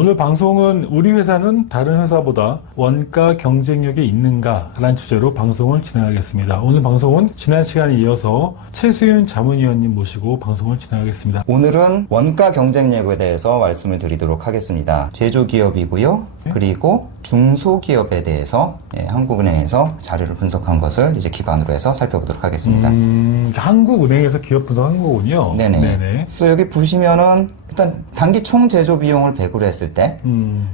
오늘 방송은 우리 회사는 다른 회사보다 원가 경쟁력이 있는가? 라는 주제로 방송을 진행하겠습니다. 오늘 방송은 지난 시간에 이어서 최수윤 자문위원님 모시고 방송을 진행하겠습니다. 오늘은 원가 경쟁력에 대해서 말씀을 드리도록 하겠습니다. 제조기업이고요. 그리고 중소기업에 대해서 한국은행에서 자료를 분석한 것을 이제 기반으로 해서 살펴보도록 하겠습니다. 한국은행에서 기업 분석한 거군요. 네네. 그래서 여기 보시면은 일단 단기 총 제조 비용을 100으로 했을 때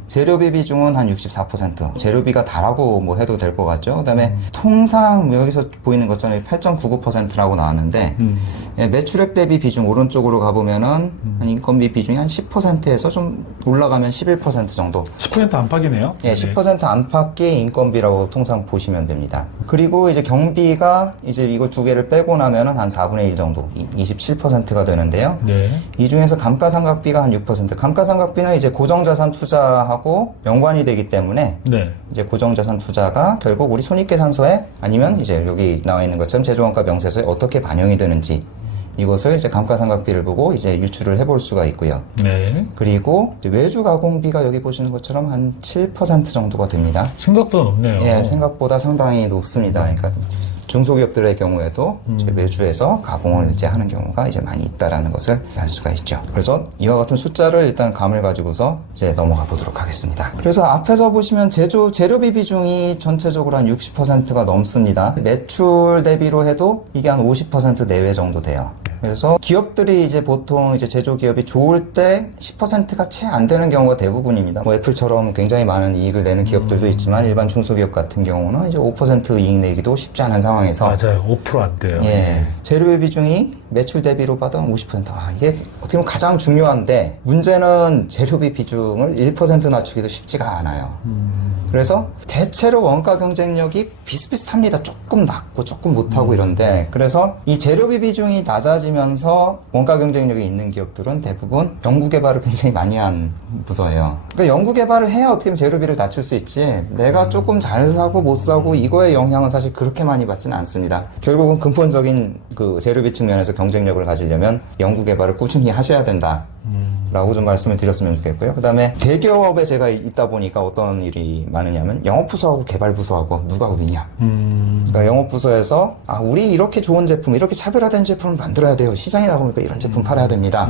재료비 비중은 한 64%. 재료비가 다라고 뭐 해도 될 것 같죠. 그다음에 통상 여기서 보이는 것처럼 8.99%라고 나왔는데 매출액 대비 비중 오른쪽으로 가보면은 한 인건비 비중이 한 10%에서 좀 올라가면 11% 정도. 10% 안팎이네요. 예, 10% 안팎의 인건비라고 통상 보시면 됩니다. 그리고 이제 경비가 이제 이거 두 개를 빼고 나면은 한 4분의 1 정도, 27%가 되는데요. 네. 이 중에서 감가상각비가 한 6%. 감가상각비는 이제 고정자산 투자하고 연관이 되기 때문에 네. 이제 고정자산 투자가 결국 우리 손익계산서에 아니면 이제 여기 나와 있는 것처럼 제조원가 명세서에 어떻게 반영이 되는지 이것을 이제 감가상각비를 보고 이제 유출을 해볼 수가 있고요. 네. 그리고 외주 가공비가 여기 보시는 것처럼 한 7% 정도가 됩니다. 생각보다 높네요. 예, 생각보다 상당히 높습니다. 그러니까 중소기업들의 경우에도 이제 외주에서 가공을 이제 하는 경우가 이제 많이 있다라는 것을 알 수가 있죠. 그래서 이와 같은 숫자를 일단 감을 가지고서 이제 넘어가 보도록 하겠습니다. 그래서 앞에서 보시면 재료비 비중이 전체적으로 한 60%가 넘습니다. 매출 대비로 해도 이게 한 50% 내외 정도 돼요. 그래서 기업들이 이제 보통 이제 제조기업이 좋을 때 10%가 채 안 되는 경우가 대부분입니다. 뭐 애플처럼 굉장히 많은 이익을 내는 기업들도 있지만 일반 중소기업 같은 경우는 이제 5% 이익 내기도 쉽지 않은 상황에서 맞아요. 5%안 돼요. 예. 재료비 비중이 매출 대비로 봐도 50%. 이게 어떻게 보면 가장 중요한데 문제는 재료비 비중을 1% 낮추기도 쉽지가 않아요. 그래서 대체로 원가 경쟁력이 비슷비슷합니다. 조금 낮고 조금 못하고 이런데 그래서 이 재료비 비중이 낮아지면서 원가 경쟁력이 있는 기업들은 대부분 연구개발을 굉장히 많이 한 부서예요. 그러니까 연구개발을 해야 어떻게 보면 재료비를 낮출 수 있지 내가 조금 잘 사고 못 사고 이거의 영향은 사실 그렇게 많이 받지는 않습니다. 결국은 근본적인 그 재료비 측면에서 경쟁력을 가지려면 연구개발을 꾸준히 하셔야 된다. 라고 좀 말씀을 드렸으면 좋겠고요. 그 다음에 대기업에 제가 있다 보니까 어떤 일이 많으냐면 영업부서하고 개발부서하고 누가 어디냐. 그러니까 영업부서에서 우리 이렇게 좋은 제품, 이렇게 차별화된 제품을 만들어야 돼요. 시장에 나가니까 이런 제품 팔아야 됩니다.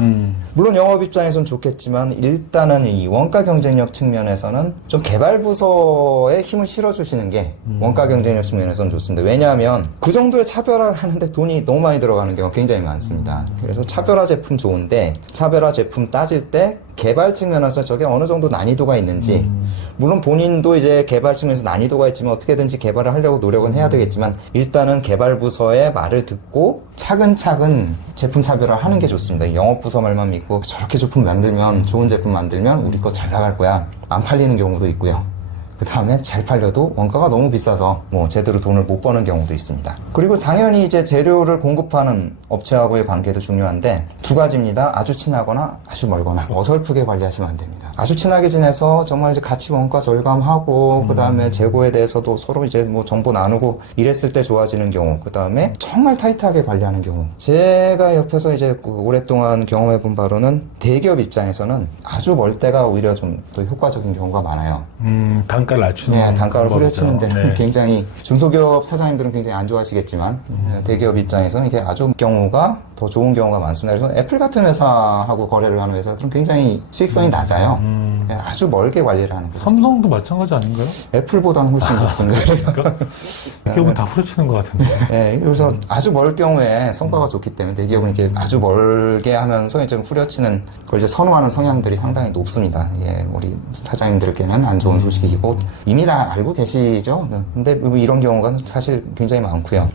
물론 영업 입장에서는 좋겠지만 일단은 이 원가 경쟁력 측면에서는 좀 개발부서에 힘을 실어주시는 게 원가 경쟁력 측면에서는 좋습니다. 왜냐하면 그 정도의 차별화를 하는데 돈이 너무 많이 들어가는 경우가 굉장히 많습니다. 그래서 차별화 제품 좋은데 차별화 제품 따질 때 개발 측면에서 저게 어느 정도 난이도가 있는지 물론 본인도 이제 개발 측면에서 난이도가 있지만 어떻게든지 개발을 하려고 노력은 해야 되겠지만 일단은 개발부서의 말을 듣고 차근차근 제품 차별화를 하는 게 좋습니다. 영업부서 말만 믿고 저렇게 제품 만들면 좋은 제품 만들면 우리 거 잘 나갈 거야 안 팔리는 경우도 있고요. 그 다음에 잘 팔려도 원가가 너무 비싸서 뭐 제대로 돈을 못 버는 경우도 있습니다. 그리고 당연히 이제 재료를 공급하는 업체하고의 관계도 중요한데 두 가지입니다. 아주 친하거나 아주 멀거나 어설프게 관리하시면 안 됩니다. 아주 친하게 지내서 정말 이제 같이 원가 절감하고 그 다음에 재고에 대해서도 서로 이제 뭐 정보 나누고 이랬을 때 좋아지는 경우 그 다음에 정말 타이트하게 관리하는 경우 제가 옆에서 이제 오랫동안 경험해 본 바로는 대기업 입장에서는 아주 멀 때가 오히려 좀 더 효과적인 경우가 많아요. 단가를 낮추는. 네, 단가를 후려치는 데는 네. 굉장히 중소기업 사장님들은 굉장히 안 좋아하시겠지만 대기업 입장에서는 이게 아주 경우가 더 좋은 경우가 많습니다. 그래서 애플 같은 회사하고 거래를 하는 회사들은 굉장히 수익성이 낮아요. 아주 멀게 관리를 하는 거죠. 삼성도 마찬가지 아닌가요? 애플보다는 훨씬 좋습니다. 기업은 다 후려치는 것 같은데. 네, 그래서 아주 멀 경우에 성과가 좋기 때문에 대기업은 이렇게 아주 멀게 하면서 이제 후려치는 걸 이제 선호하는 성향들이 상당히 높습니다. 예, 우리 사장님들께는 안 좋은 소식이고 이미 다 알고 계시죠? 근데 이런 경우가 사실 굉장히 많고요.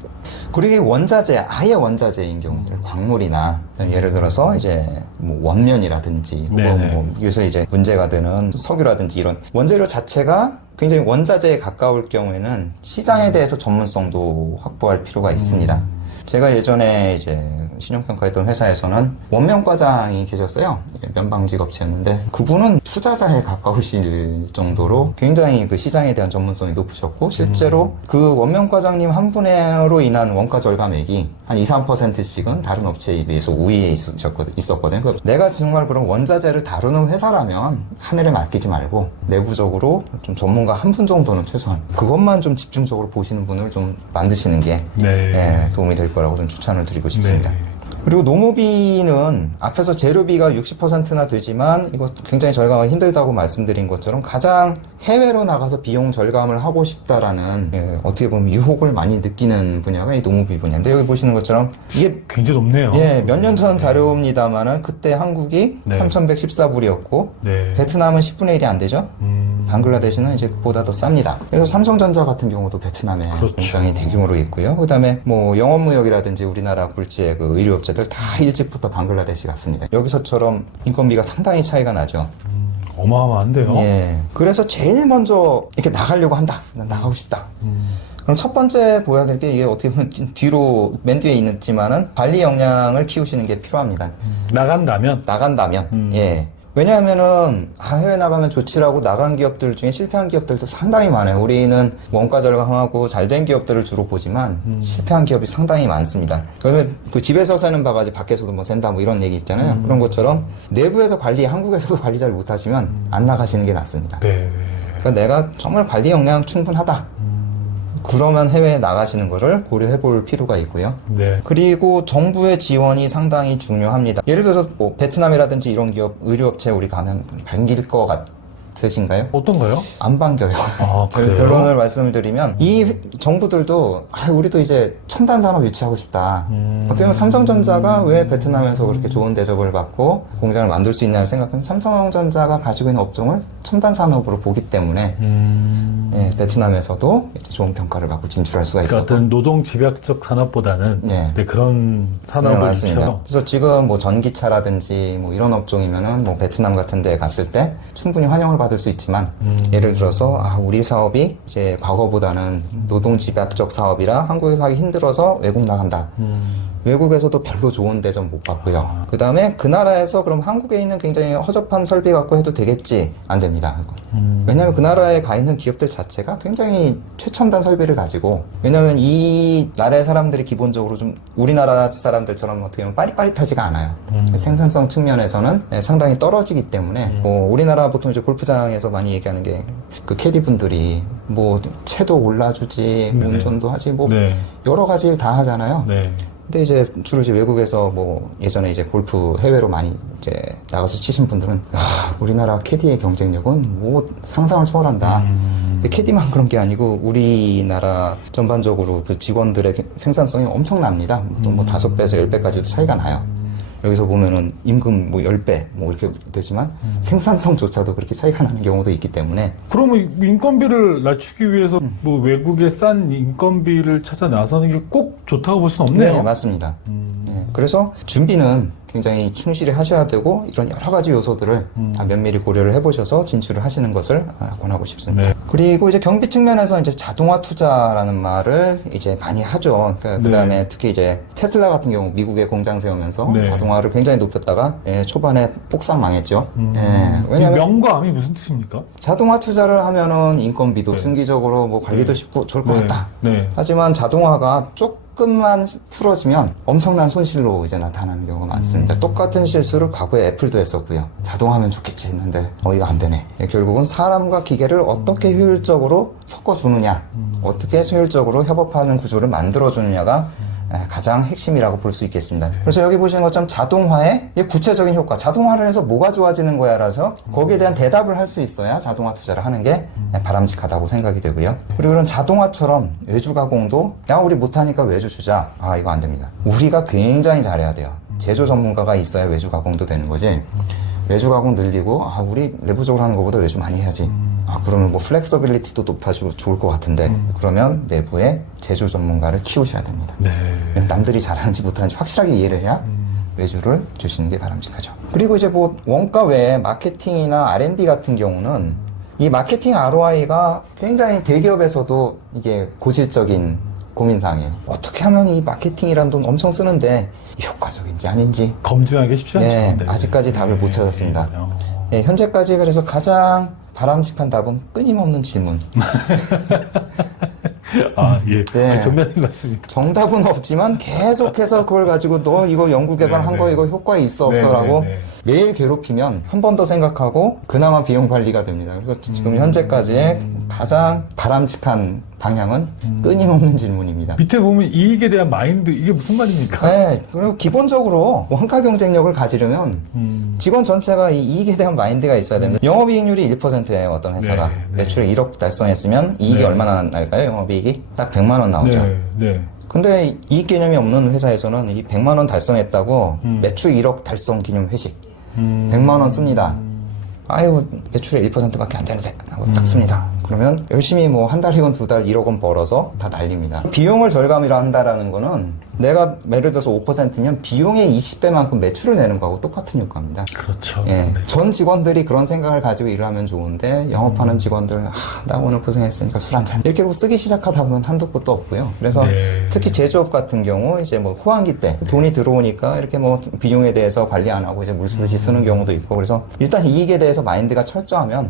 그리고 원자재, 아예 원자재인 경우, 광물이나 예를 들어서 이제 뭐 원면이라든지 뭐 여기서 이제 문제가 되는 석유라든지 이런 원재료 자체가 굉장히 원자재에 가까울 경우에는 시장에 대해서 전문성도 확보할 필요가 있습니다. 제가 예전에 이제 신용평가했던 회사에서는 원명과장이 계셨어요. 면방직 업체였는데 그분은 투자자에 가까우실 정도로 굉장히 그 시장에 대한 전문성이 높으셨고 실제로 그 원명과장님 한 분으로 인한 원가 절감액이 한 2, 3%씩은 다른 업체에 비해서 우위에 있었거든요. 그래서 내가 정말 그런 원자재를 다루는 회사라면 하늘에 맡기지 말고 내부적으로 좀 전문가 한 분 정도는 최소한 그것만 좀 집중적으로 보시는 분을 좀 만드시는 게 네. 도움이 될 거라고 좀 추천을 드리고 싶습니다. 네. 그리고 농업비는 앞에서 재료비가 60%나 되지만 이거 굉장히 절감하기 힘들다고 말씀드린 것처럼 가장 해외로 나가서 비용 절감을 하고 싶다라는 어떻게 보면 유혹을 많이 느끼는 분야가 이 농업비 분야인데 여기 보시는 것처럼 이게 굉장히 높네요. 몇 년 전 자료입니다만은 그때 한국이 네. 3,114불이었고 네. 베트남은 10분의 1이 안 되죠. 방글라데시는 이제 그보다 더 쌉니다. 그래서 삼성전자 같은 경우도 베트남에 그렇죠. 굉장히 대규모로 있고요. 그다음에 뭐 영업무역이라든지 우리나라 굴지의 그 의류업체들 다 일찍부터 방글라데시 갔습니다. 여기서처럼 인건비가 상당히 차이가 나죠. 어마어마한데요. 예. 그래서 제일 먼저 이렇게 나가려고 한다. 난 나가고 싶다. 그럼 첫 번째 보여야 될 게 이게 어떻게 보면 뒤로 맨 뒤에 있지만은 관리 역량을 키우시는 게 필요합니다. 나간다면. 예. 왜냐하면은 해외 나가면 좋지라고 나간 기업들 중에 실패한 기업들도 상당히 많아요. 우리는 원가 절감하고 잘된 기업들을 주로 보지만 실패한 기업이 상당히 많습니다. 그러면 그 집에서 새는 바가지 밖에서도 뭐 샌다 뭐 이런 얘기 있잖아요. 그런 것처럼 내부에서 관리, 한국에서도 관리 잘 못하시면 안 나가시는 게 낫습니다. 네. 그러니까 내가 정말 관리 역량 충분하다. 그러면 해외에 나가시는 것을 고려해 볼 필요가 있고요. 네. 그리고 정부의 지원이 상당히 중요합니다. 예를 들어서 뭐 베트남이라든지 이런 기업, 의류업체 우리 가면 반길 것 같으신가요? 어떤가요? 안 반겨요. 아, 그래요? 결론을 말씀을 드리면 이 정부들도 우리도 이제 첨단 산업 유치하고 싶다. 어떻게 보면 삼성전자가 왜 베트남에서 그렇게 좋은 대접을 받고 공장을 만들 수 있냐를 생각하면 삼성전자가 가지고 있는 업종을 첨단 산업으로 보기 때문에 예, 베트남에서도 이제 좋은 평가를 받고 진출할 수가 그러니까 있었고. 어떤 노동 집약적 산업보다는 네. 네, 그런 산업을 맞습니다. 유치해서 그래서 지금 뭐 전기차라든지 뭐 이런 업종이면은 뭐 베트남 같은 데 갔을 때 충분히 환영을 받을 수 있지만 예를 들어서 우리 사업이 이제 과거보다는 노동 집약적 사업이라 한국에서 하기 힘들어서 외국 나간다. 외국에서도 별로 좋은 대접 못 받고요. 그 다음에 그 나라에서 그럼 한국에 있는 굉장히 허접한 설비 갖고 해도 되겠지? 안 됩니다. 왜냐하면 그 나라에 가 있는 기업들 자체가 굉장히 최첨단 설비를 가지고 왜냐하면 이 나라의 사람들이 기본적으로 좀 우리나라 사람들처럼 어떻게 보면 빠릿빠릿하지가 않아요. 생산성 측면에서는 상당히 떨어지기 때문에 뭐 우리나라 보통 이제 골프장에서 많이 얘기하는 게 그 캐디 분들이 뭐 채도 올라주지 네네. 운전도 하지 뭐 네. 여러 가지 일 다 하잖아요. 네. 근데 이제 주로 이제 외국에서 뭐 예전에 이제 골프 해외로 많이 이제 나가서 치신 분들은 우리나라 캐디의 경쟁력은 뭐 상상을 초월한다. 근데 캐디만 그런 게 아니고 우리나라 전반적으로 그 직원들의 생산성이 엄청납니다. 또 뭐 5배에서 10배까지도 차이가 나요. 여기서 보면은 임금 뭐 10배 뭐 이렇게 되지만 생산성조차도 그렇게 차이가 나는 경우도 있기 때문에 그러면 인건비를 낮추기 위해서 뭐 외국의 싼 인건비를 찾아 나서는 게 꼭 좋다고 볼 수는 없네요. 네, 맞습니다. 네, 그래서 준비는 굉장히 충실히 하셔야 되고 이런 여러 가지 요소들을 다 면밀히 고려를 해보셔서 진출을 하시는 것을 권하고 싶습니다. 네. 그리고 이제 경비 측면에서 이제 자동화 투자라는 말을 이제 많이 하죠. 그 다음에 특히 이제 테슬라 같은 경우 미국에 공장 세우면서 네. 자동화를 굉장히 높였다가 초반에 폭삭 망했죠. 이 왜냐하면 명과암이 무슨 뜻입니까? 자동화 투자를 하면은 인건비도 중기적으로 뭐 관리도 쉽고 좋을 것 같다. 네. 하지만 자동화가 조금만 틀어지면 엄청난 손실로 이제 나타나는 경우가 많습니다. 똑같은 실수를 과거에 애플도 했었고요. 자동화하면 좋겠지 했는데 이거 안 되네. 결국은 사람과 기계를 어떻게 효율적으로 섞어주느냐, 어떻게 효율적으로 협업하는 구조를 만들어주느냐가 가장 핵심이라고 볼 수 있겠습니다. 그래서 여기 보시는 것처럼 자동화의 구체적인 효과, 자동화를 해서 뭐가 좋아지는 거야라서 거기에 대한 대답을 할 수 있어야 자동화 투자를 하는 게 바람직하다고 생각이 되고요. 그리고 이런 자동화처럼 외주 가공도 우리 못하니까 외주 주자. 이거 안 됩니다. 우리가 굉장히 잘해야 돼요. 제조 전문가가 있어야 외주 가공도 되는 거지. 외주 가공 늘리고 우리 내부적으로 하는 것보다 외주 많이 해야지. 그러면 뭐 플렉서빌리티도 높아지고 좋을 것 같은데 그러면 내부에 제조 전문가를 키우셔야 됩니다. 네. 남들이 잘하는지 못하는지 확실하게 이해를 해야 외주를 주시는 게 바람직하죠. 그리고 이제 뭐 원가 외에 마케팅이나 R&D 같은 경우는 이 마케팅 ROI가 굉장히 대기업에서도 이게 고질적인 고민사항이에요. 어떻게 하면 이 마케팅이라는 돈 엄청 쓰는데 효과적인지 아닌지 검증하기 쉽지 않죠. 네, 네. 아직까지 답을 못 찾았습니다. 예, 현재까지 그래서 가장 바람직한 답은 끊임없는 질문. 아, 예. 네. 아니, 정답인 것 같습니다. 정답은 없지만 계속해서 그걸 가지고 너 이거 연구 개발한 네, 거 네. 이거 효과 있어 네, 없어라고 네, 네. 매일 괴롭히면 한 번 더 생각하고 그나마 비용 관리가 됩니다. 그래서 지금 현재까지의 가장 바람직한 방향은 끊임없는 질문입니다. 밑에 보면 이익에 대한 마인드, 이게 무슨 말입니까? 네, 그리고 기본적으로 원가 경쟁력을 가지려면 직원 전체가 이 이익에 대한 마인드가 있어야 됩니다. 영업이익률이 1%예요, 어떤 회사가. 네, 네. 매출 1억 달성했으면 이익이 네. 얼마나 날까요, 영업이익이? 딱 100만 원 나오죠. 네, 네. 근데 이익 개념이 없는 회사에서는 이 100만 원 달성했다고 매출 1억 달성 기념 회식 100만 원 씁니다. 아이고 매출의 1%밖에 안 되는데 하고 딱 씁니다. 그러면 열심히 뭐 한 달이건 두 달 1억 원 벌어서 다 날립니다. 비용을 절감이라 한다라는 거는 내가 예를 들어서 5%면 비용의 20배만큼 매출을 내는 거하고 똑같은 효과입니다. 그렇죠. 예, 네. 전 직원들이 그런 생각을 가지고 일을 하면 좋은데 영업하는 직원들 나 오늘 고생했으니까 술 한잔 이렇게 하고 쓰기 시작하다 보면 한도 끝도 없고요. 그래서 네. 특히 제조업 같은 경우 이제 뭐 호황기 때 돈이 들어오니까 이렇게 뭐 비용에 대해서 관리 안 하고 이제 물 쓰듯이 쓰는 경우도 있고 그래서 일단 이익에 대해서 마인드가 철저하면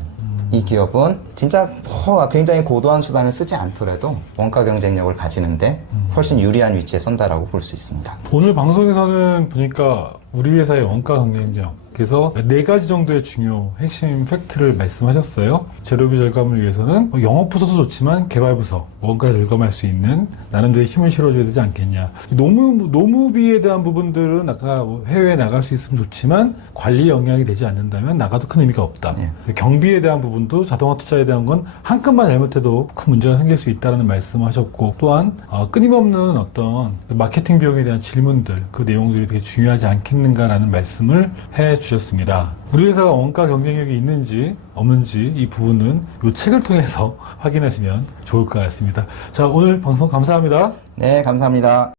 이 기업은 진짜 뭐 굉장히 고도한 수단을 쓰지 않더라도 원가 경쟁력을 가지는데 훨씬 유리한 위치에 선다라고 볼 수 있습니다. 오늘 방송에서는 보니까 우리 회사의 원가 경쟁력, 그래서 4가지 정도의 중요 핵심 팩트를 말씀하셨어요. 재료비 절감을 위해서는 영업부서도 좋지만 개발부서, 원가 절감할 수 있는 나름대로 힘을 실어줘야 되지 않겠냐. 노무비에 대한 부분들은 아까 해외에 나갈 수 있으면 좋지만 관리 영향이 되지 않는다면 나가도 큰 의미가 없다. 예. 경비에 대한 부분도 자동화 투자에 대한 건 한 끈만 잘못해도 큰 문제가 생길 수 있다는 말씀하셨고, 또한 끊임없는 어떤 마케팅 비용에 대한 질문들, 그 내용들이 되게 중요하지 않겠는가라는 말씀을 해주셨습니다. 우리 회사가 원가 경쟁력이 있는지 없는지 이 부분은 이 책을 통해서 확인하시면 좋을 것 같습니다. 자, 오늘 방송 감사합니다. 네, 감사합니다.